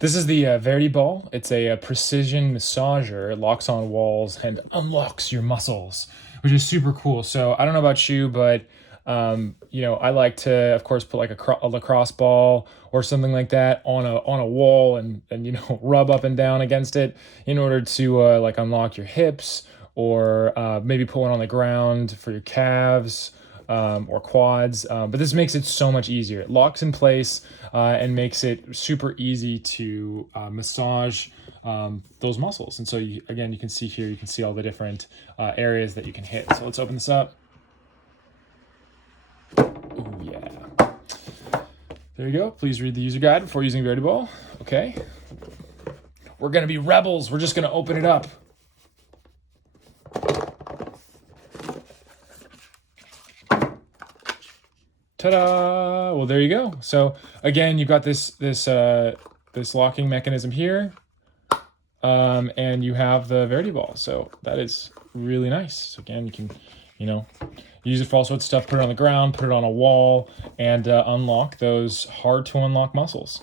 This is the VertiBall. It's a precision massager. It locks on walls and unlocks your muscles, which is super cool. So I don't know about you, but I like to, of course, put like a lacrosse ball or something like that on a wall and rub up and down against it in order to like unlock your hips or maybe put one on the ground for your calves or quads. But this makes it so much easier. It locks in place and makes it super easy to massage those muscles. And so again, you can see here, you can see all the different areas that you can hit. So let's open this up. Ooh, yeah. There you go. Please read the user guide before using VertiBall. Okay. We're going to be rebels. We're just going to open it up. Ta-da! Well, there you go. So again, you've got this locking mechanism here, and you have the VertiBall. So that is really nice. So again, you can, use it for all sorts of stuff. Put it on the ground, put it on a wall, and unlock those hard to unlock muscles.